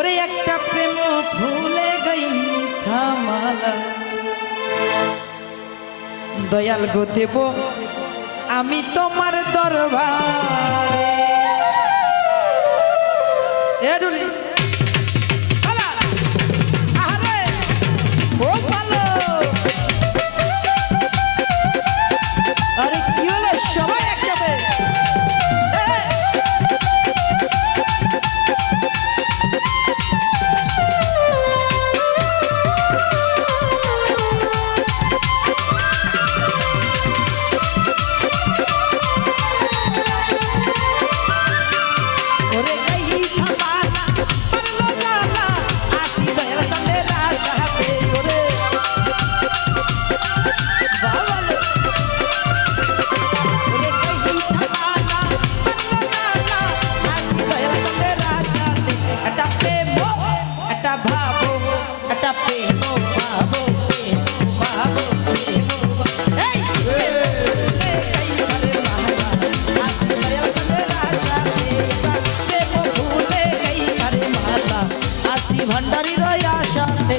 ওরে একটা প্রেম ভুলে গই থামালা দয়াল গো দেব আমি তোমার দরবারে এ ডুলি भंडारी रोया शांति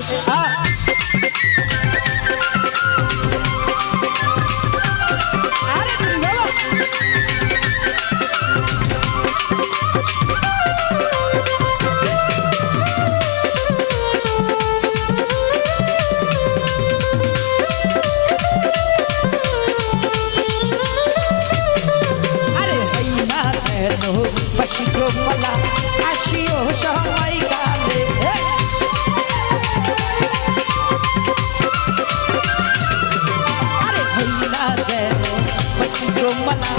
बसियो मला आशियो समय गाले अरे भैया जेन बसियो मला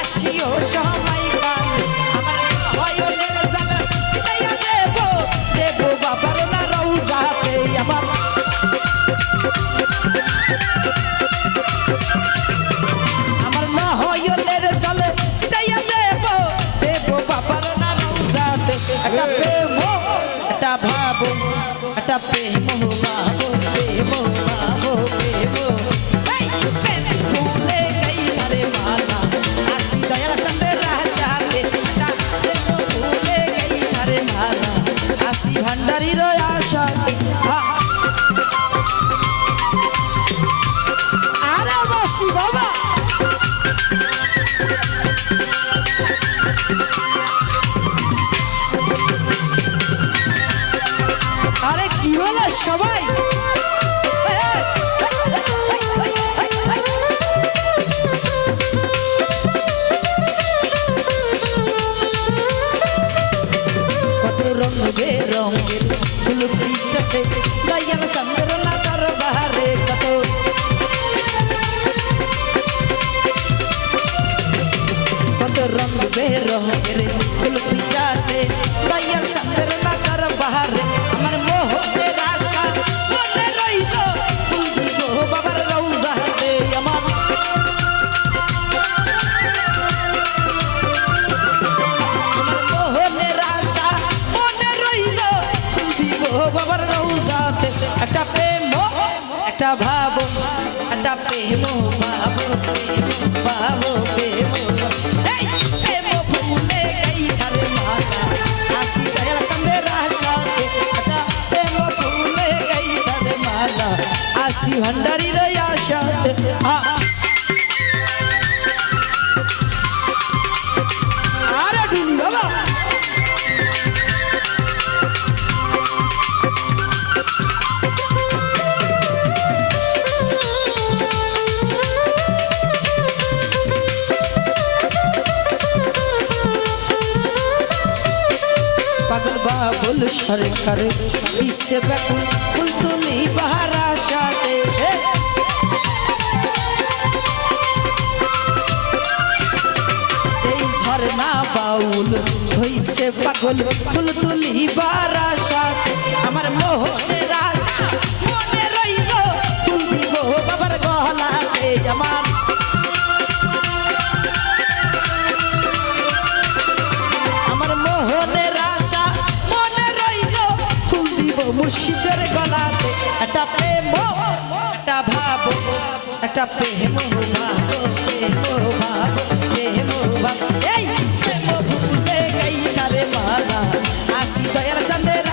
आशियो समय गाले আমার ভয়নের জানা চিতাইয়া দেব দেব বাবার না রওজাতে আমার আমার না ভয়নের জালে চিতাইয়া দেব বাবার না রওজাতে একটা প্রেম একটা ভাব একটা প্রেম ভাব প্রেম ভাব প্রেম এই প্রেম ভুলে গই রে মালা আসি দয়াল চন্দ্রের আশাতে একটা প্রেম ভুলে গই রে মালা আসি ভান্ডারির আশাতে আরে বসি বাবা আরে কি হলো সবাই কত রঙ বেরঙের ফুল ফুটেছে দয়াল চন্দ্রনা দরবারে কত রঙ বেরঙের ফুল ফুটেছে দয়াল চন্দ্রনা দরবারে আমার মোহনের আশা মনে রইল ফুল দিব বাবার রওজাতে আমার মোহনের আশা মনে রইল ফুল দিব বাবার রওজাতে একটা প্রেম একটা ভাব একটা প্রেম ভাব প্রেম ভাব প্রেম এই প্রেম ভুলে গই রে মালা আসি দয়াল চন্দ্রের আশাতে একটা প্রেম ভুলে গই রে মালা আসি ভন্ডারির আশাতে আরে ডুন বাবা পাগল বাবুল সরকার বিশ্বে ব্যাকুল ফুল তুলি বাহার আশাতে এই ঝরনা বাউল হইছে পাগল ফুল তুলি বাহার আশাতে আমার মোহনের আশা মনে রইল ফুল দিব বাবার গলাতে আমার মোহনের আশা মনে রইল ফুল দিব মুর্শিদের গলাতে একটা প্রেম একটা ভাব একটা প্রেম ভাব প্রেম ভাব প্রেম ভাব এই প্রেম ভুলে গই রে মালা আসি দয়াল চন্দ্রের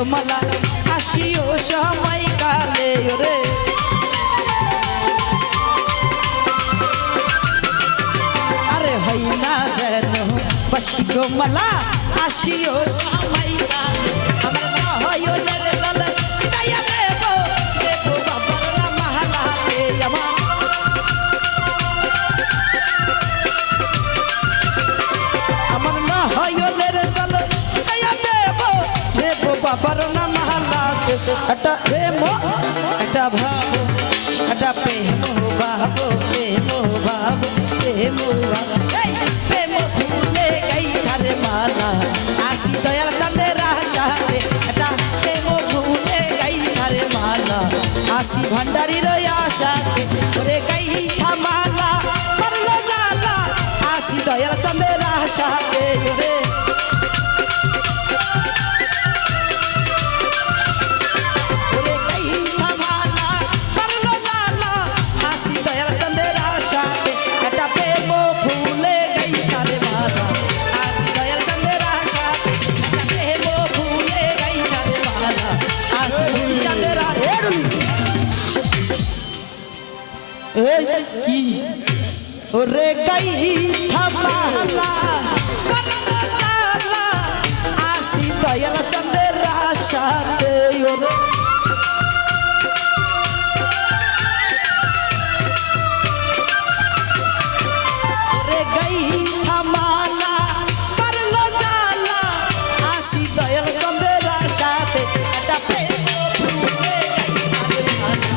গো মালা আসিও সময় কালে ওরে আরে হই না যেন বাসি গো মালা আসিও সময় কালে আমার না হইলের জল ছিটাইয়া দেব দেব বাবার না মালাতে আমার আমার না হইলের জল ছিটাইয়া দেব দেব বাবার না মালাতে এটা প্রেম এটা ভাব এটা প্রেম ভাব প্রেম ভাব প্রেম ভাব এই প্রেম ভুলে গই ধারে মালা আসি দয়াল চাঁদের আশাতে এটা প্রেম ভুলে গই ধারে মালা আসি ভান্ডারির আশাতে ওরে গই থামালা পরলো জালা আসি দয়াল চাঁদের আশাতে ওরে ওরে গই থামালা পরলো জালা আসি দয়াল চাঁদের আশাতে এটা প্রেম ভুলে গই ধারে মালা আসি দয়াল চাঁদের আশাতে এটা প্রেম ভুলে গই ধারে মালা আসি চাঁদের এই কি ওরে গাই থামালা করলো জালা আসি দয়াল চাঁদের আশাতে ওরে ওরে গাই থামালা করলো জালা আসি দয়াল চাঁদের আশাতে এটা প্রেম ভুলে গাই ধারে মালা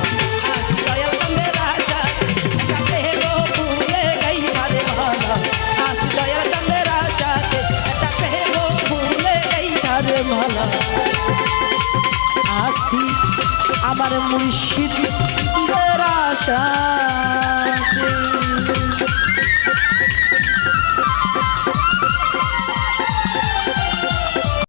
আসি দয়াল চাঁদের আশাতে এটা প্রেম ভুলে গাই ধারে মালা আসি দয়াল চাঁদের আশাতে এটা প্রেম ভুলে গাই ধারে মালা আসি আমার মুর্শিদের আশা